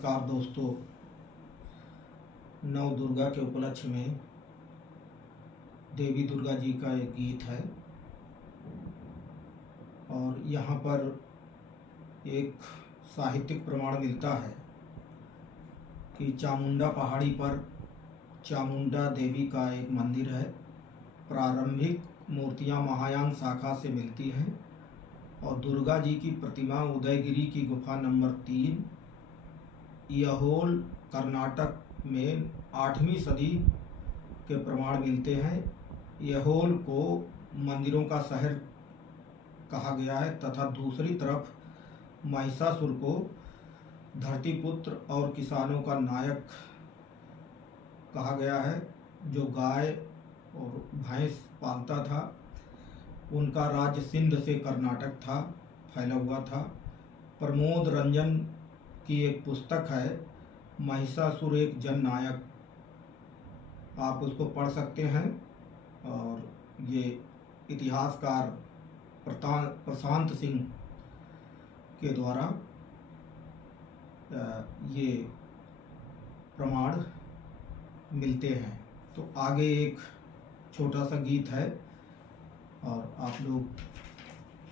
नमस्कार दोस्तों, नव दुर्गा के उपलक्ष्य में देवी दुर्गा जी का एक गीत है और यहाँ पर एक साहित्यिक प्रमाण मिलता है कि चामुंडा पहाड़ी पर चामुंडा देवी का एक मंदिर है। प्रारंभिक मूर्तियाँ महायान शाखा से मिलती हैं और दुर्गा जी की प्रतिमा उदयगिरी की गुफा नंबर 3 यहोल कर्नाटक में 8वीं सदी के प्रमाण मिलते हैं। यहोल को मंदिरों का शहर कहा गया है तथा दूसरी तरफ महिषासुर को धरतीपुत्र और किसानों का नायक कहा गया है, जो गाय और भैंस पालता था। उनका राज्य सिंध से कर्नाटक था फैला हुआ था। प्रमोद रंजन की एक पुस्तक है महिषासुर एक जननायक, आप उसको पढ़ सकते हैं। और ये इतिहासकार प्रशांत सिंह के द्वारा ये प्रमाण मिलते हैं। तो आगे एक छोटा सा गीत है और आप लोग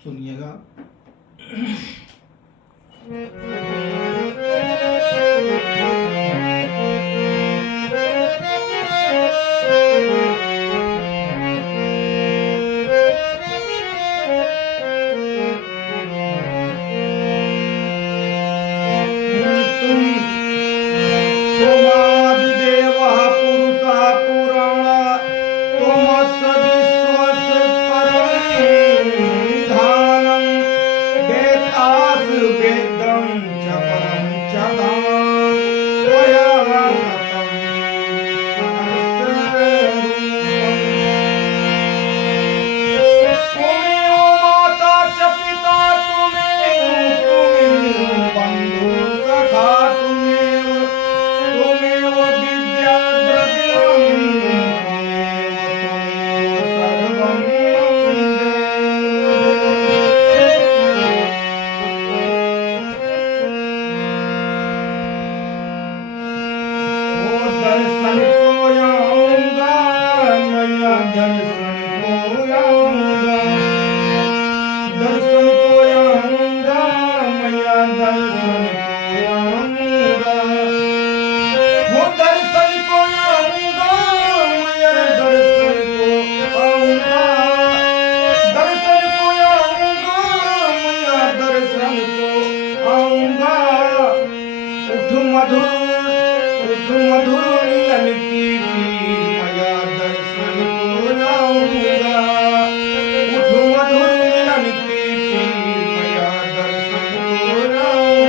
सुनिएगा। मधुर मिलन की पीर मैया दर्शन को आऊंगा। उठ मधुर मिलन की पीर मैया दर्शन को आऊंगा।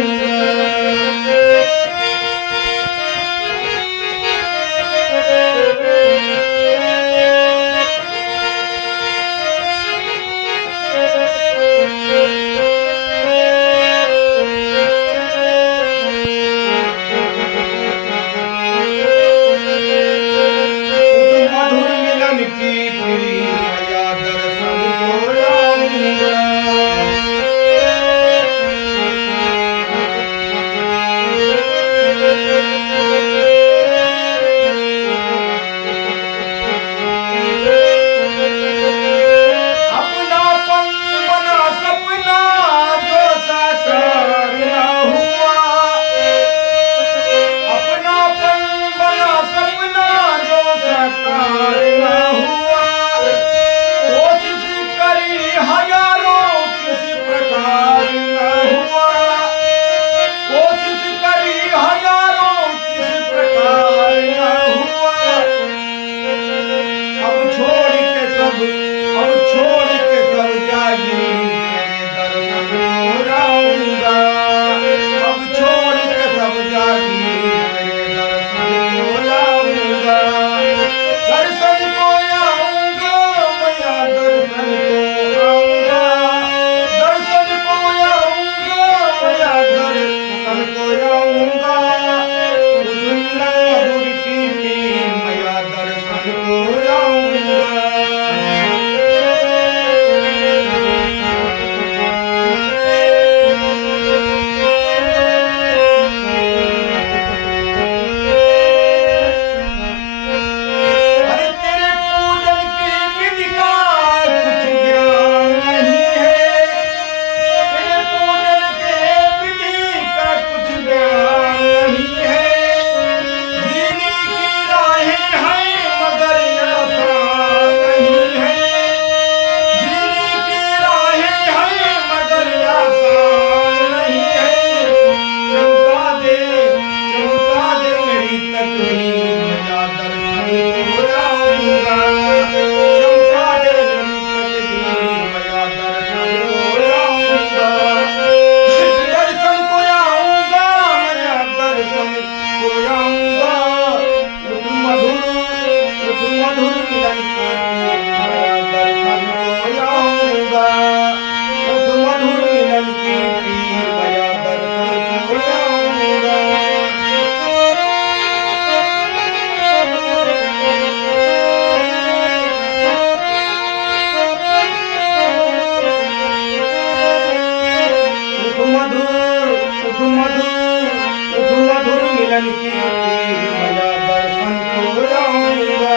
मिलन की पीर मैया दर्शन को जाऊंगा।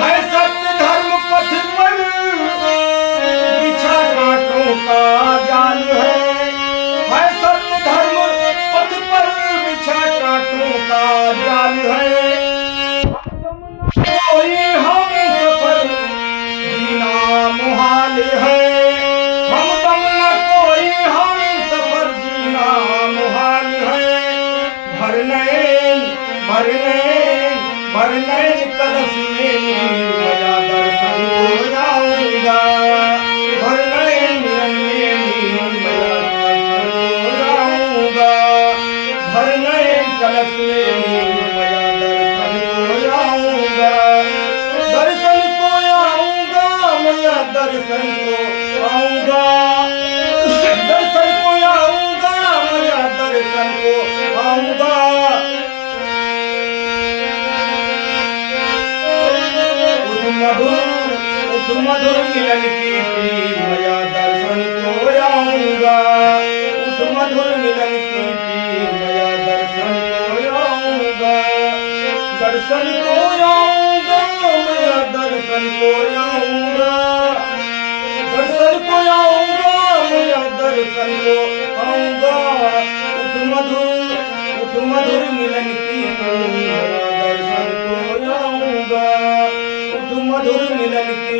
है सत्य धर्म पथ पर बिछा कांटों का जाल है सत्य धर्म पथ पर बिछा कांटों का जाल है। कोई हम सफर जीना मुहाल है, हमदम न कोई हम सफर जीना मुहाल है। भरनैन भरनैन भरनैन कलश में नीर मैया दर्शन को जाऊंगा। भरनैन मिलन में नीर मैया दर्शन को जाऊंगा। भरनैन कलश में नीर मैया दर्शन को जाऊंगा। दर्शन को आऊंगा मैया दर्शन को आऊंगा। दर्शन को आऊंगा मैया दर्शन को आऊंगा। उठ मधुर मिलन की पीर मैया दर्शन को आऊंगा। उठ मधुर मिलन की पीर मैया दर्शन को आऊंगा। दर्शन को आऊंगा मैया दर्शन को आऊंगा। दर्शन को आऊंगा मैया दर्शन को आऊंगा। उठ मधुर मिलन की पीर मैया दर्शन को आऊंगा। उठ मधुर मिलन की